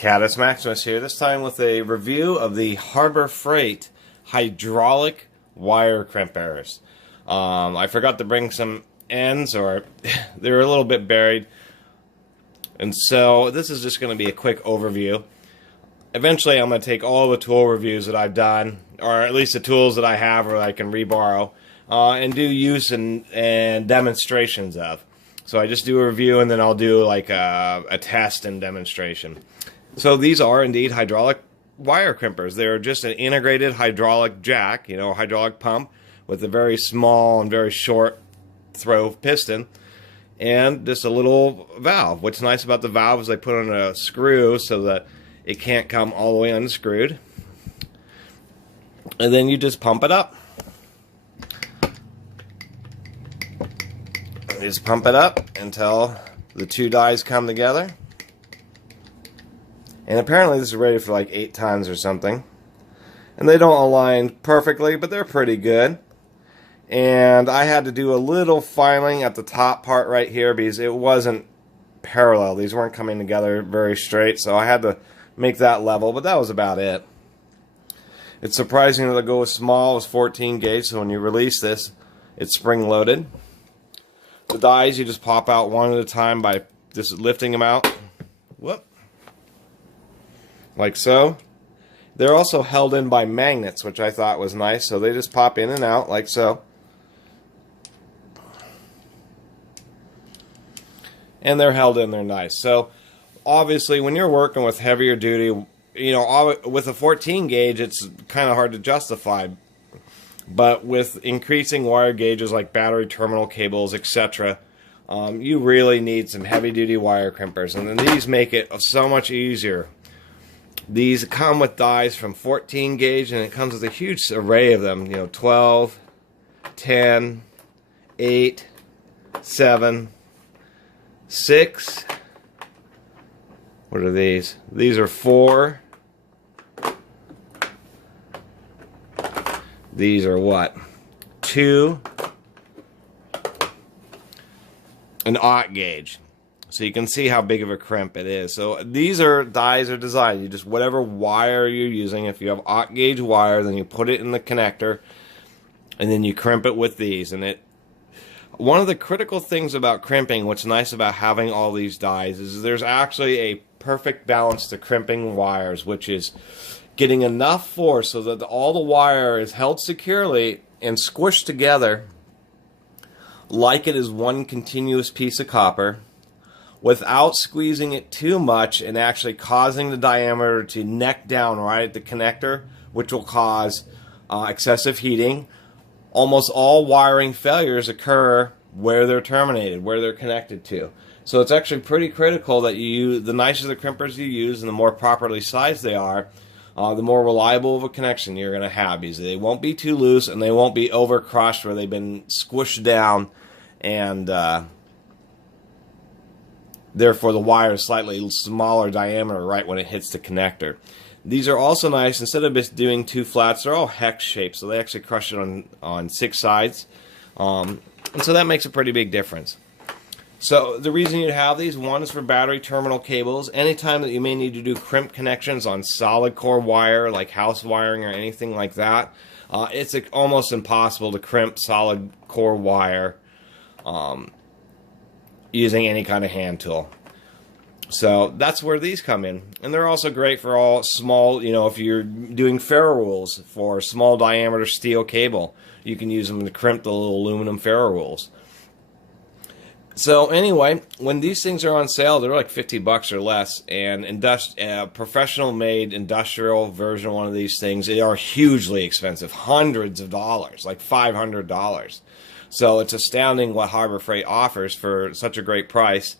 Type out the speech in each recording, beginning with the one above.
Catus Maximus here, this time with a review of the Harbor Freight hydraulic wire crimpers. I forgot to bring some ends, or they're a little bit buried, and so this is just going to be a quick overview. Eventually I'm going to take all the tool reviews that I've done, or at least the tools that I have or I can reborrow, and do use and demonstrations of. So I just do a review and then I'll do like a test and demonstration. So these are indeed hydraulic wire crimpers. They're just an integrated hydraulic jack, a hydraulic pump with a very small and very short throw piston and just a little valve. What's nice about the valve is I put on a screw so that it can't come all the way unscrewed. And then you just pump it up. Just pump it up until the two dies come together. And apparently this is ready for like 8 tons or something. And they don't align perfectly, but they're pretty good. And I had to do a little filing at the top part right here because it wasn't parallel. These weren't coming together very straight, so I had to make that level, but that was about it. It's surprising that it go as small as 14 gauge, so when you release this, it's spring loaded. The dies you just pop out one at a time by just lifting them out. Whoop. Like so. They're also held in by magnets, which I thought was nice, so they just pop in and out like so. And they're held in there nice. So obviously when you're working with heavier duty, with a 14 gauge it's kind of hard to justify. But with increasing wire gauges like battery terminal cables, etc., you really need some heavy-duty wire crimpers. And then these make it so much easier. These come with dies from 14 gauge, and it comes with a huge array of them. 12, 10, 8, 7, 6. What are these? These are 4. These are what? 2. An 0.0 gauge. So you can see how big of a crimp it is. So these dies are designed. You just, whatever wire you're using, if you have 0.0 gauge wire, then you put it in the connector and then you crimp it with these. And one of the critical things about crimping, what's nice about having all these dies, is there's actually a perfect balance to crimping wires, which is getting enough force so that all the wire is held securely and squished together like it is one continuous piece of copper, without squeezing it too much and actually causing the diameter to neck down right at the connector, which will cause excessive heating. Almost all wiring failures occur where they're terminated, where they're connected to. So it's actually pretty critical that the nicer the crimpers you use and the more properly sized they are, the more reliable of a connection you're going to have, because they won't be too loose and they won't be over crushed where they've been squished down, and therefore the wire is slightly smaller diameter right when it hits the connector. These are also nice. Instead of just doing 2 flats, they're all hex shaped, so they actually crush it on 6 sides, and so that makes a pretty big difference. So the reason you have these, one is for battery terminal cables. Anytime that you may need to do crimp connections on solid core wire, like house wiring or anything like that, it's almost impossible to crimp solid core wire using any kind of hand tool. So that's where these come in. And they're also great for all small, if you're doing ferrules for small diameter steel cable, you can use them to crimp the little aluminum ferrules. So anyway, when these things are on sale, they're like 50 bucks or less, and professional made industrial version of one of these things, they are hugely expensive, hundreds of dollars, like $500. So it's astounding what Harbor Freight offers for such a great price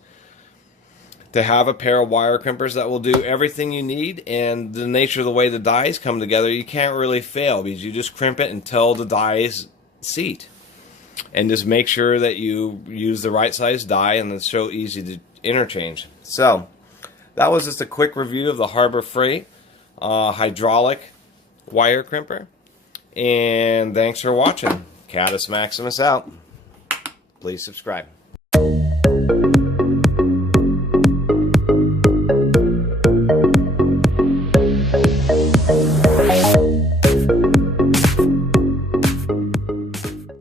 to have a pair of wire crimpers that will do everything you need. And the nature of the way the dies come together, you can't really fail, because you just crimp it until the dies seat. And just make sure that you use the right size die, and it's so easy to interchange. So that was just a quick review of the Harbor Freight hydraulic wire crimper. And thanks for watching. Catus Maximus out. Please subscribe.